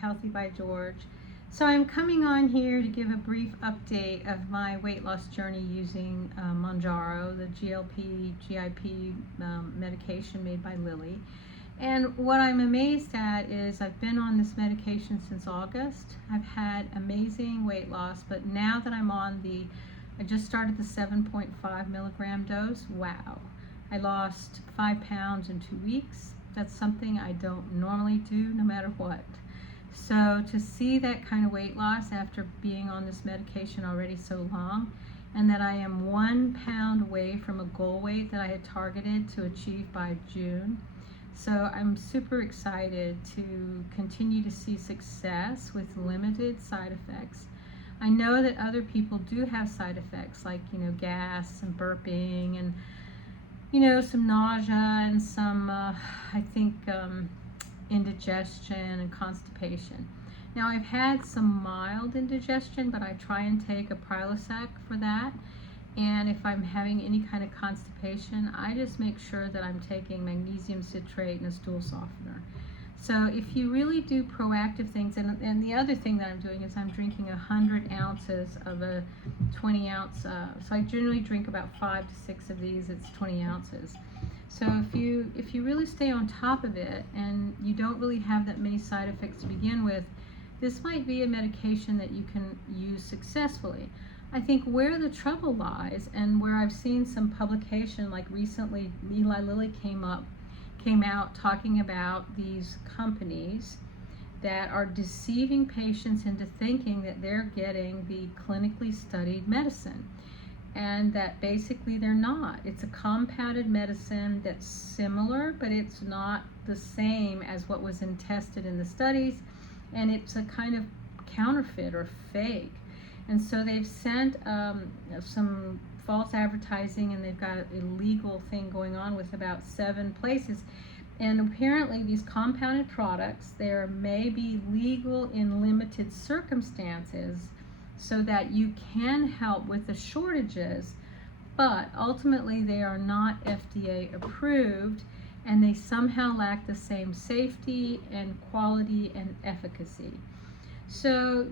Healthy by George. So I'm coming on here to give a brief update of my weight loss journey using Mounjaro, the GLP, GIP medication made by Lilly. And what I'm amazed at is I've been on this medication since August. I've had amazing weight loss, but now that I'm on I just started the 7.5 milligram dose, wow. I lost 5 pounds in 2 weeks. That's something I don't normally do no matter what. So to see that kind of weight loss after being on this medication already so long, and that I am 1 pound away from a goal weight that I had targeted to achieve by June. So I'm super excited to continue to see success with limited side effects. I know that other people do have side effects like, gas and burping and some nausea and some, I think, indigestion and constipation. Now, I've had some mild indigestion, but I try and take a Prilosec for that. And if I'm having any kind of constipation, I just make sure that I'm taking magnesium citrate and a stool softener. So if you really do proactive things, and the other thing that I'm doing is I'm drinking 100 ounces of a 20 ounce, so I generally drink about 5 to 6 of these, it's 20 ounces. So if you really stay on top of it and you don't really have that many side effects to begin with, this might be a medication that you can use successfully. I think where the trouble lies, and where I've seen some publication, like recently Eli Lilly came out talking about these companies that are deceiving patients into thinking that they're getting the clinically studied medicine, and that basically they're not. It's a compounded medicine that's similar, but it's not the same as what was tested in the studies, and it's a kind of counterfeit or fake. And so they've sent some false advertising, and they've got a legal thing going on with about 7 places. And apparently these compounded products, there may be legal in limited circumstances so that you can help with the shortages, but ultimately they are not FDA approved, and they somehow lack the same safety and quality and efficacy. So,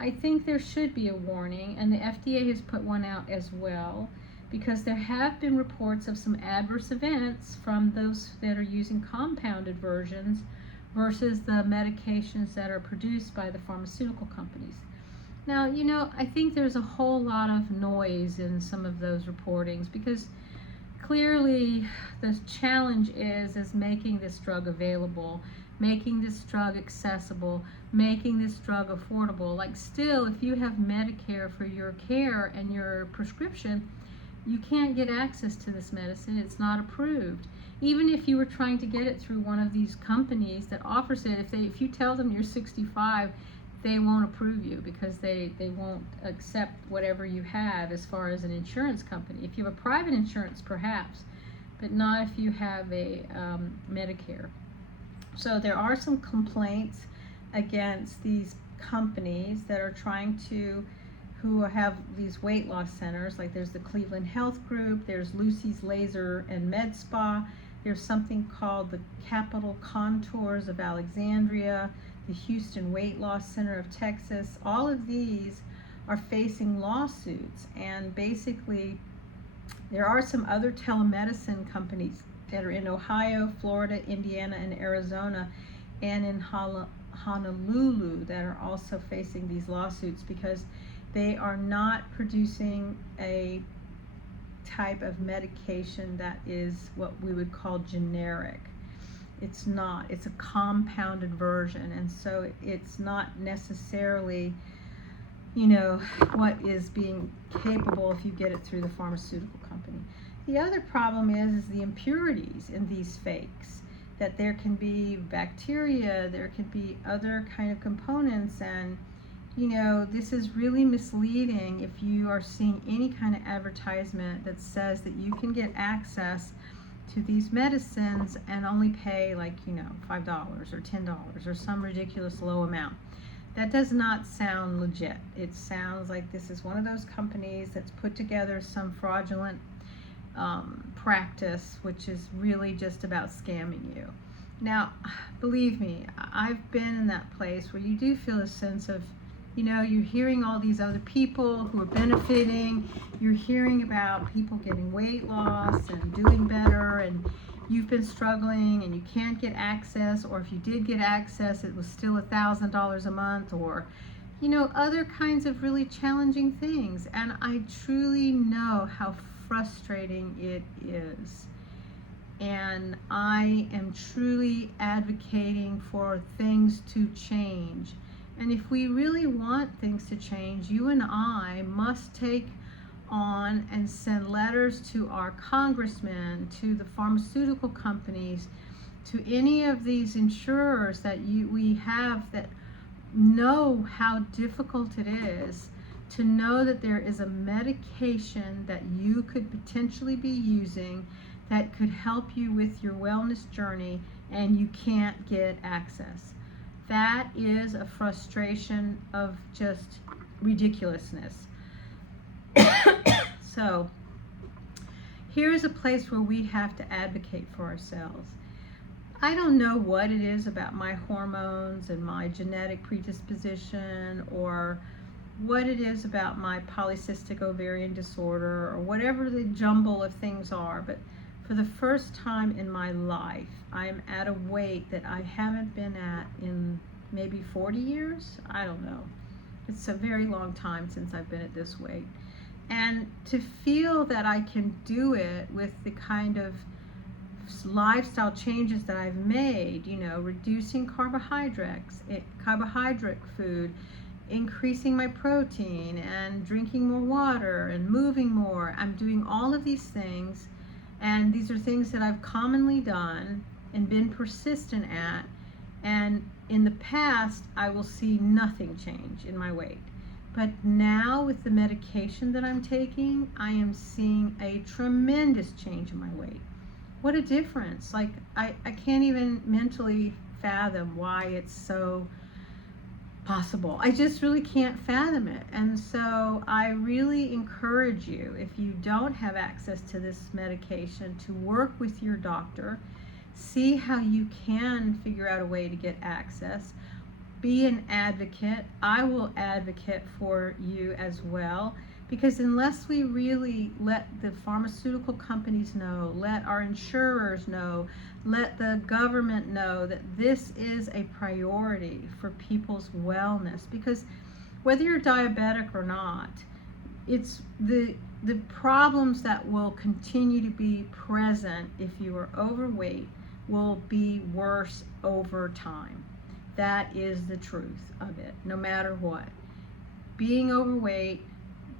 I think there should be a warning, and the FDA has put one out as well, because there have been reports of some adverse events from those that are using compounded versions versus the medications that are produced by the pharmaceutical companies. Now, I think there's a whole lot of noise in some of those reportings, because clearly the challenge is making this drug available, making this drug accessible, making this drug affordable. Like, still, if you have Medicare for your care and your prescription, you can't get access to this medicine. It's not approved. Even if you were trying to get it through one of these companies that offers it, if you tell them you're 65, they won't approve you, because they won't accept whatever you have as far as an insurance company. If you have a private insurance, perhaps, but not if you have a Medicare. So there are some complaints against these companies that are who have these weight loss centers. Like, there's the Cleveland Health Group, there's Lucy's Laser and Med Spa, there's something called the Capital Contours of Alexandria, the Houston Weight Loss Center of Texas. All of these are facing lawsuits, and basically there are some other telemedicine companies that are in Ohio, Florida, Indiana, and Arizona, and in Honolulu that are also facing these lawsuits because they are not producing a type of medication that is what we would call generic. It's not. It's a compounded version, and so it's not necessarily, what is being capable if you get it through the pharmaceutical company. The other problem is the impurities in these fakes, that there can be bacteria, there can be other kind of components, and this is really misleading if you are seeing any kind of advertisement that says that you can get access to these medicines and only pay like, $5 or $10 or some ridiculous low amount. That does not sound legit. It sounds like this is one of those companies that's put together some fraudulent practice, which is really just about scamming you. Now, believe me, I've been in that place where you do feel a sense of, you're hearing all these other people who are benefiting, you're hearing about people getting weight loss and doing better, and you've been struggling and you can't get access, or if you did get access, it was still $1,000 a month, or other kinds of really challenging things. And I truly know how frustrating it is. And I am truly advocating for things to change. And if we really want things to change, you and I must take on and send letters to our congressmen, to the pharmaceutical companies, to any of these insurers that we have that know how difficult it is to know that there is a medication that you could potentially be using that could help you with your wellness journey and you can't get access. That is a frustration of just ridiculousness. So here's a place where we have to advocate for ourselves. I don't know what it is about my hormones and my genetic predisposition, or what it is about my polycystic ovarian disorder, or whatever the jumble of things are, but for the first time in my life, I'm at a weight that I haven't been at in maybe 40 years. I don't know. It's a very long time since I've been at this weight. And to feel that I can do it with the kind of lifestyle changes that I've made, reducing carbohydrate food, increasing my protein, and drinking more water, and moving more. I'm doing all of these things, and these are things that I've commonly done and been persistent at, and in the past I will see nothing change in my weight. But now with the medication that I'm taking, I am seeing a tremendous change in my weight. What a difference. Like, I can't even mentally fathom why it's so possible. I just really can't fathom it. And so I really encourage you, if you don't have access to this medication, to work with your doctor, see how you can figure out a way to get access. Be an advocate. I will advocate for you as well, because unless we really let the pharmaceutical companies know, let our insurers know, let the government know that this is a priority for people's wellness, because whether you're diabetic or not, it's the problems that will continue to be present if you are overweight will be worse over time. That is the truth of it, no matter what. Being overweight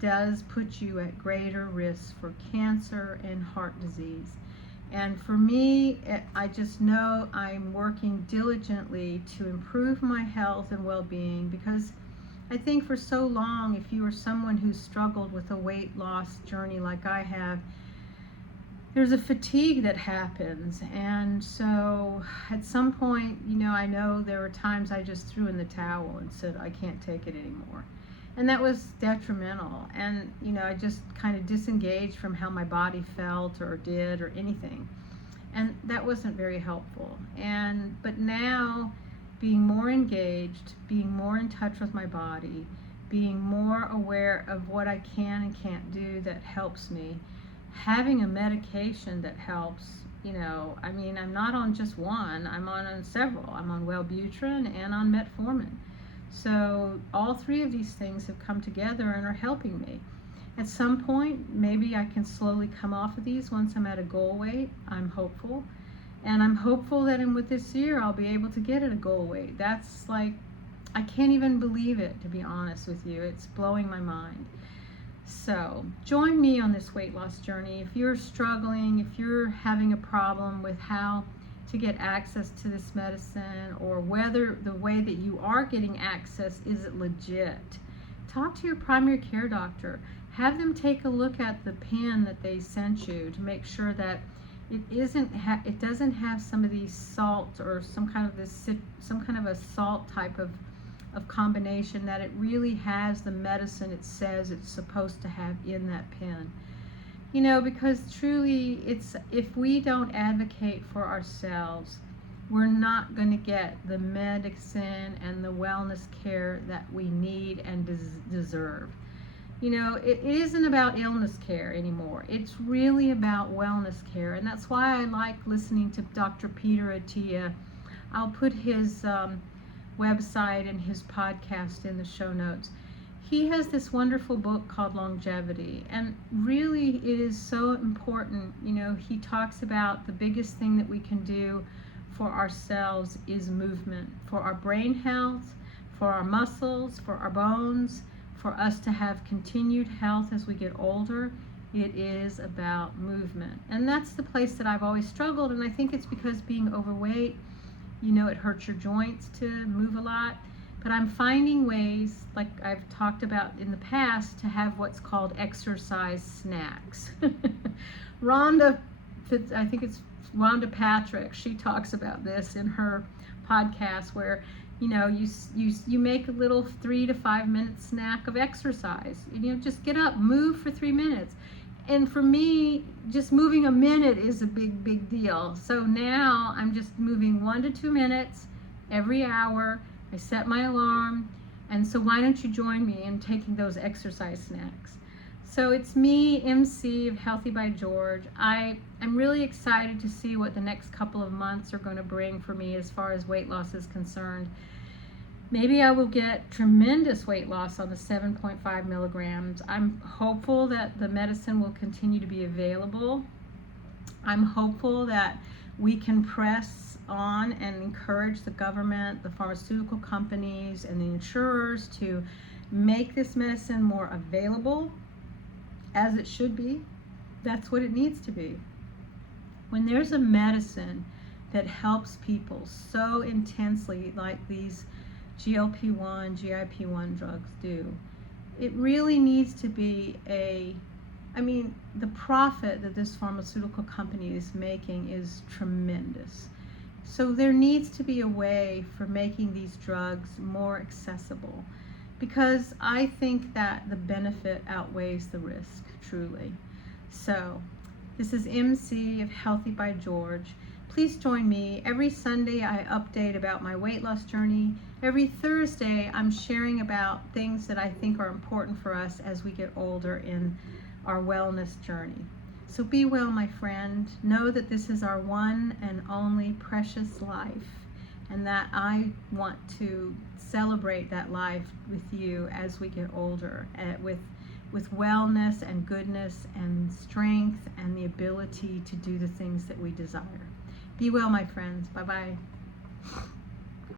does put you at greater risk for cancer and heart disease. And for me, I just know I'm working diligently to improve my health and well-being, because I think for so long, if you are someone who's struggled with a weight loss journey like I have, there's a fatigue that happens. And so at some point, I know there were times I just threw in the towel and said, I can't take it anymore. And that was detrimental. And, I just kind of disengaged from how my body felt or did or anything. And that wasn't very helpful. But now, being more engaged, being more in touch with my body, being more aware of what I can and can't do that helps me, having a medication that helps, I'm not on just one, I'm on several. I'm on Wellbutrin and on metformin. So all three of these things have come together and are helping me. At some point, maybe I can slowly come off of these once I'm at a goal weight. I'm hopeful. And I'm hopeful that with this year, I'll be able to get at a goal weight. That's like, I can't even believe it, to be honest with you. It's blowing my mind. So join me on this weight loss journey. If you're struggling, if you're having a problem with how to get access to this medicine, or whether the way that you are getting access is it legit, talk to your primary care doctor. Have them take a look at the pen that they sent you to make sure that it doesn't have some of these salts or some kind of a salt type of combination, that it really has the medicine it says it's supposed to have in that pen. Because truly, if we don't advocate for ourselves, we're not going to get the medicine and the wellness care that we need and deserve. You know, it isn't about illness care anymore. It's really about wellness care. And that's why I like listening to Dr. Peter Attia. I'll put his website and his podcast in the show notes. He has this wonderful book called Longevity, and really it is so important. You know, he talks about the biggest thing that we can do for ourselves is movement, for our brain health, for our muscles, for our bones, for us to have continued health as we get older. It is about movement. And that's the place that I've always struggled, and I think it's because being overweight, you know, it hurts your joints to move a lot. But I'm finding ways, like I've talked about in the past, to have what's called exercise snacks. I think it's Rhonda Patrick, she talks about this in her podcast, where you know, you make a little 3 to 5 minute snack of exercise. You know, just get up, move for 3 minutes. And for me, just moving a minute is a big deal. So now I'm just moving 1 to 2 minutes every hour. I set my alarm. And so why don't you join me in taking those exercise snacks? So it's me, MC of Healthy by George. I'm really excited to see what the next couple of months are going to bring for me as far as weight loss is concerned. Maybe I will get tremendous weight loss on the 7.5 milligrams. I'm hopeful that the medicine will continue to be available. I'm hopeful that we can press on and encourage the government, the pharmaceutical companies, and the insurers to make this medicine more available, as it should be. That's what it needs to be. When there's a medicine that helps people so intensely like these GLP-1, GIP-1 drugs do, it really needs to be the profit that this pharmaceutical company is making is tremendous. So there needs to be a way for making these drugs more accessible, because I think that the benefit outweighs the risk, truly. So this is MC of Healthy by George. Please join me. Every Sunday I update about my weight loss journey. Every Thursday I'm sharing about things that I think are important for us as we get older in our wellness journey. So be well, my friend. Know that this is our one and only precious life, and that I want to celebrate that life with you as we get older, with wellness and goodness and strength and the ability to do the things that we desire. Be well, my friends. Bye-bye.